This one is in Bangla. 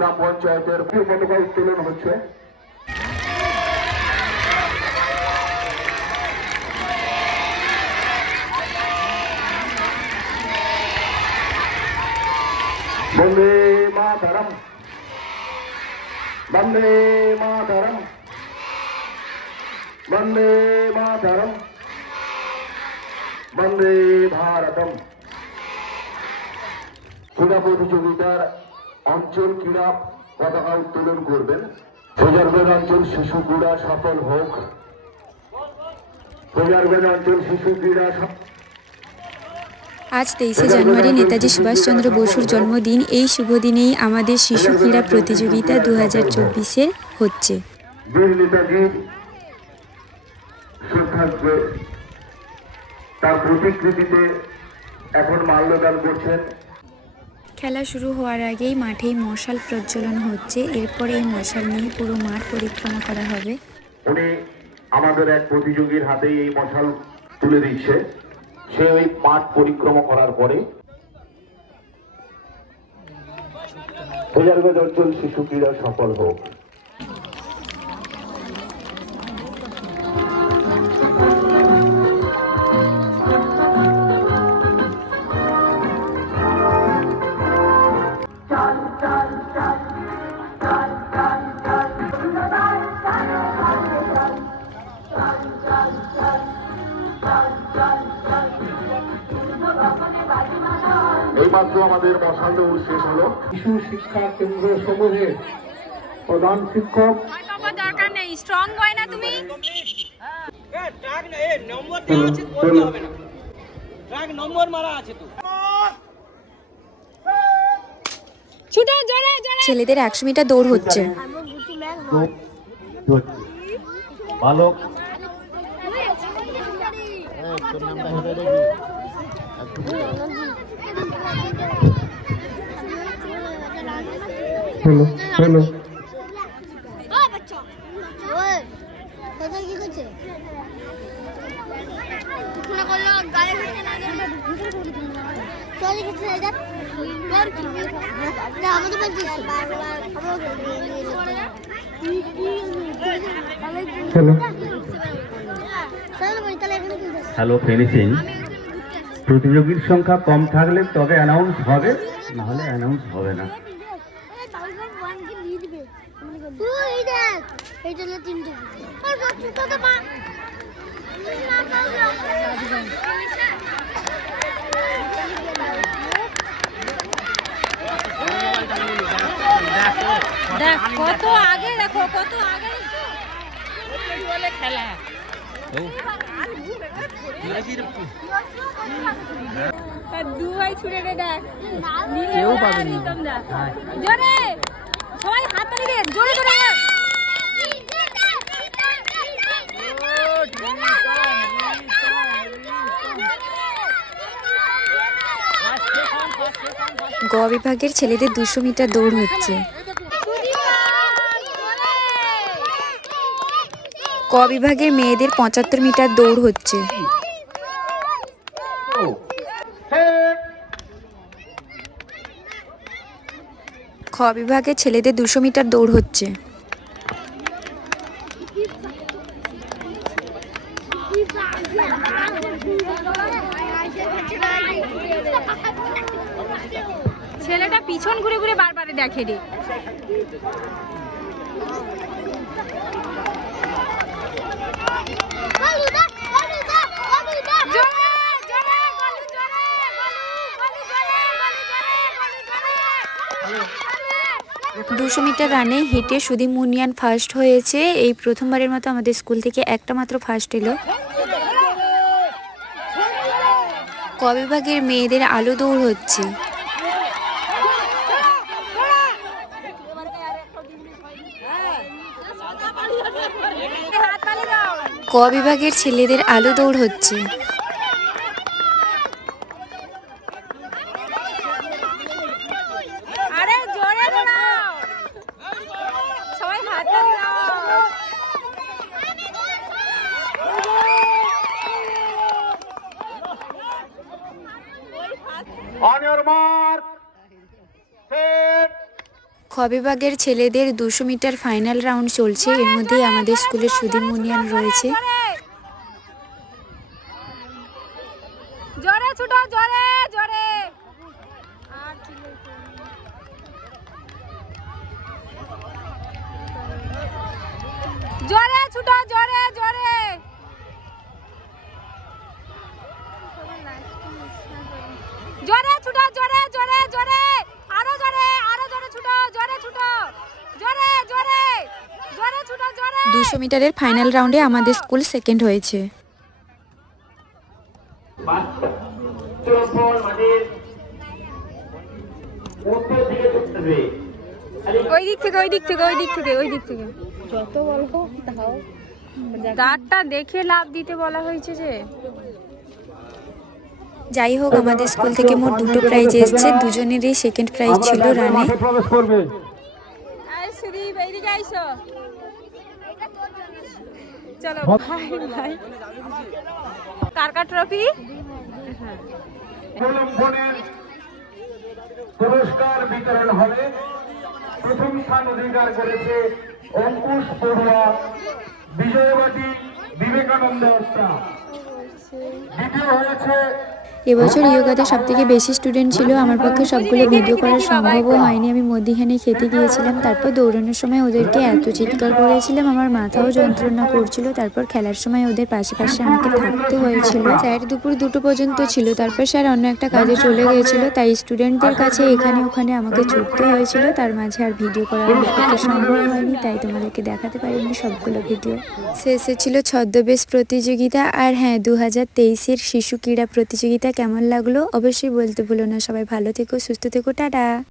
গ্রাম পঞ্চায়েতের পতাকা উত্তোলন হচ্ছে। বন্দে মাতরম, বন্দে মাতরম, বন্দে মাতরম, বন্দে ভারতম। ক্রীড়া প্রতিযোগিতার অঞ্চল ক্রীড়া পতাকা উত্তোলন করবেন। ফেজারগঞ্জ অঞ্চল শিশু ক্রীড়া সফল হোক। ফেজারগঞ্জ অঞ্চল শিশু ক্রীড়া। আজ 23শে জানুয়ারি নেতাজি সুভাষচন্দ্র বসুর জন্মদিন। এই শুভ দিনেই আমাদের শিশু ক্রীড়া প্রতিযোগিতা 2024-এর হচ্ছে। বীর নেতাজির শ্রদ্ধার্ঘ্যে তার প্রতিকৃতিতে এখন মাল্যদান করছেন। খেলা শুরু হওয়ার আগেই মাঠেই মশাল প্রজ্বলন হচ্ছে। এরপর এই মশাল নিয়ে পুরো মাঠ পরিক্রমা করা হবে। উনি আমাদের এক প্রতিযোগীর হাতেই এই মশাল তুলে দিচ্ছে। সে ওই মাঠ পরিক্রমা করার পরে ফেজারগঞ্জ অঞ্চল শিশু ক্রীড়া সফল হোক। এইমাত্র আমাদের মশাল দৌড় শেষ হলো। শিশু শিক্ষা কেন্দ্র সমূহের প্রধান শিক্ষক। দরকার নেই, স্ট্রং হয় না তুমি। ছেলেদের 100 মিটার দৌড় হচ্ছে। বালক হ্যালো হ্যালো হ্যালো ফিনিশিং। প্রতিযোগীর সংখ্যা কম থাকলে তবে অ্যানাউন্স হবে, না হলে অ্যানাউন্স হবে না। কত আগে দেখো, কত আগে বলে খেলা। দুয়াই ছুড়ে দে, দেখ কেউ পাবে না। জোরে সবাই হাত তালি দে, জোরে করে। গ বিভাগের ছেলেদের 200 মিটার দৌড় হচ্ছে। ক বিভাগের মেয়েদের 75 মিটার দৌড় হচ্ছে। খ বিভাগের ছেলেদের 200 মিটার দৌড় হচ্ছে। ছেলেটা পিছন ঘুরে ঘুরে বারবার দেখে রে। দুশো মিটার রানে হেঁটে সুদীপ মুনিয়ান ফার্স্ট হয়েছে। এই প্রথমবারের মতো আমাদের স্কুল থেকে একটা মাত্র ফার্স্ট এলো। ক বিভাগের মেয়েদের আলু দৌড় হচ্ছে। ক বিভাগের ছেলেদের আলু দৌড় হচ্ছে। On your mark, set, খ বিভাগের ছেলেদের 200 মিটার ফাইনাল রাউন্ড চলছে। এর মধ্যেই আমাদের স্কুলের সুধীর মুনিয়ান রয়েছে। জোরে ছুটো, জোরে জোরে। জোরে ছুটো, জোরে জোরে। জোরে ছুটো, জোরে জোরে জোরে। আরো জোরে, আরো জোরে ছুটো, জোরে ছুটো, জোরে জোরে জোরে ছুটো, জোরে। 200 মিটারের ফাইনাল রাউন্ডে আমাদের স্কুল সেকেন্ড হয়েছে। ওই দিক থেকে, ওই দিক থেকে, ওই দিক থেকে, ওই দিক থেকে। যত বলবো তাও দাঁতটা দেখে লাভ দিতে বলা হয়েছে যে। যাই হোক, আমাদের স্কুল থেকে মোট 2টো প্রাইজ এসছে। দুজনেরই সেকেন্ড প্রাইজ ছিল রানে। আয় সুদীপ, এইদিকে আইসো। চলো ভাই ভাই। কার কার ট্রফি? পুরস্কার বিতরণ হবে। প্রথম স্থান অধিকার করেছে অঙ্কুশ পড়ুয়া, বিজয়বাটি বিবেকানন্দ হত্যা। দ্বিতীয় হয়েছে এবছর ইয়োগাতে সব থেকে বেশি স্টুডেন্ট ছিল। আমার পক্ষে সবগুলো ভিডিও করা সম্ভবও হয়নি। আমি মধ্যিখানে খেতে গিয়েছিলাম, তারপর দৌড়ানোর সময় ওদেরকে এত চিৎকার করেছিলাম আমার মাথাও যন্ত্রণা করছিল। তারপর খেলার সময় ওদের পাশে পাশে আমাকে থাকতে হয়েছিল। স্যার দুপুর 2টো পর্যন্ত ছিল, তারপর স্যার অন্য একটা কাজে চলে গিয়েছিল, তাই স্টুডেন্টদের কাছে এখানে ওখানে আমাকে ছুটতে হয়েছিল। তার মাঝে আর ভিডিও করা আমার পক্ষে সম্ভব হয়নি, তাই তোমাদেরকে দেখাতে পারিনি সবগুলো ভিডিও। শেষে ছিল ছদ্মবেশ প্রতিযোগিতা। আর হ্যাঁ, 2023-এর শিশু ক্রীড়া প্রতিযোগিতা কেমন লাগলো অবশ্যই বলতে ভুলো না। সবাই ভালো থেকো, সুস্থ থেকো, টাটা।